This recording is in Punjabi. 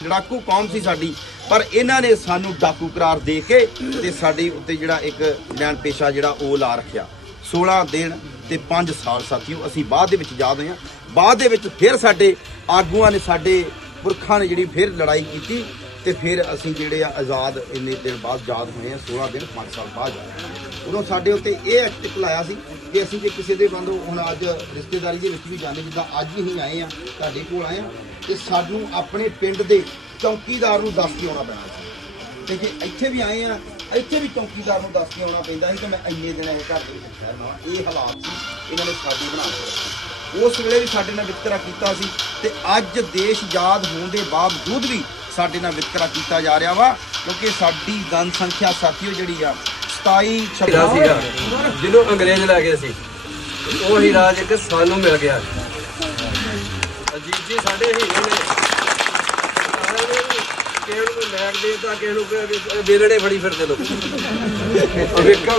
ਲੜਾਕੂ ਕੌਮ ਸੀ ਸਾਡੀ? ਪਰ ਇਹਨਾਂ ਨੇ ਸਾਨੂੰ ਡਾਕੂ ਕਰਾਰ ਦੇ ਕੇ ਤੇ ਸਾਡੇ ਉੱਤੇ ਜਿਹੜਾ ਇੱਕ ਲੈਣ ਪੇਸ਼ਾ ਜਿਹੜਾ ਉਹ ਲਾ ਰੱਖਿਆ। 16 ਦਿਨ ਤੇ 5 ਸਾਲ ਸਾਥੀਓ, ਅਸੀਂ ਬਾਅਦ ਦੇ ਵਿੱਚ ਯਾਦ ਹੋਏ ਹਾਂ। ਬਾਅਦ ਦੇ ਵਿੱਚ ਫਿਰ ਸਾਡੇ ਆਗੂਆਂ ਨੇ ਸਾਡੇ ਪੁਰਖਾਂ ਨੇ ਜਿਹੜੀ ਫਿਰ ਲੜਾਈ ਕੀਤੀ ਤੇ ਫਿਰ ਅਸੀਂ ਜਿਹੜੇ ਆ ਆਜ਼ਾਦ ਇੰਨੇ ਦਿਨ ਬਾਅਦ ਯਾਦ ਹੋਏ ਆ 16 ਦਿਨ 5 ਸਾਲ ਬਾਅਦ ਉਦੋਂ ਸਾਡੇ ਉੱਤੇ ਇਹ ਐਕਟ ਲਾਇਆ ਸੀ ਕਿ ਅਸੀਂ ਜੇ ਕਿਸੇ ਦੇ ਬੰਦ ਹੁਣ ਅੱਜ ਰਿਸ਼ਤੇਦਾਰੀ ਦੇ ਵਿੱਚ ਵੀ ਜਾਂਦੇ, ਜਿੱਦਾਂ ਅੱਜ ਹੀ ਆਏ ਆ ਤੁਹਾਡੇ ਕੋਲ ਆਏ ਆ ਤੇ ਸਾਨੂੰ ਆਪਣੇ ਪਿੰਡ ਦੇ ਚੌਕੀਦਾਰ ਨੂੰ ਦੱਸ ਕੇ ਆਉਣਾ ਪੈਣਾ ਸੀ। ਤੇ ਜੇ ਇੱਥੇ ਵੀ ਆਏ ਆ ਇੱਥੇ ਵੀ ਚੌਕੀਦਾਰ ਨੂੰ ਦੱਸ ਕੇ ਆਉਣਾ ਪੈਂਦਾ ਸੀ ਕਿ ਮੈਂ ਇੰਨੇ ਦਿਨ ਇਹ ਘਰ ਦੇ ਵਿੱਚ ਠਹਿਰਨਾ ਇਹ ਹਾਲਾਤ ਸੀ, ਇਹਨਾਂ ਨੇ ਸਾਡੀ ਬਣਾ ਕੇ ਉਸ ਵੇਲੇ ਵੀ ਸਾਡੇ ਨਾਲ ਵਿਤਕਰਾ ਕੀਤਾ ਸੀ ਤੇ ਅੱਜ ਦੇਸ਼ ਯਾਦ ਹੋਣ ਦੇ ਬਾਵਜੂਦ ਵੀ ਸਾਡੇ ਨਾਲ ਵਿਤਕਰਾ ਕੀਤਾ ਜਾ ਰਿਹਾ ਵਾ, ਕਿਉਂਕਿ ਸਾਡੀ ਜਨਸੰਖਿਆ ਸਾਥੀਓ ਜਿਹੜੀ ਆ 27 ਹੀਰਾ ਸੀਗਾ ਜਿਹਨੂੰ ਅੰਗਰੇਜ਼ ਲੈ ਗਏ ਸੀ। ਉਹ ਹੀਰਾ ਇੱਕ ਸਾਨੂੰ ਮਿਲ ਗਿਆ। ਅਜੀਤ ਜੀ ਸਾਡੇ ਹੀਰੇ ਨੇ। ਕਿਹਨੂੰ ਲੈਕ ਦੇਤਾ ਕਿਹਨੂੰ ਬੇਲੜੇ ਫੜੀ ਫਿਰਦੇ ਲੋਕ। ਵੇਖੋ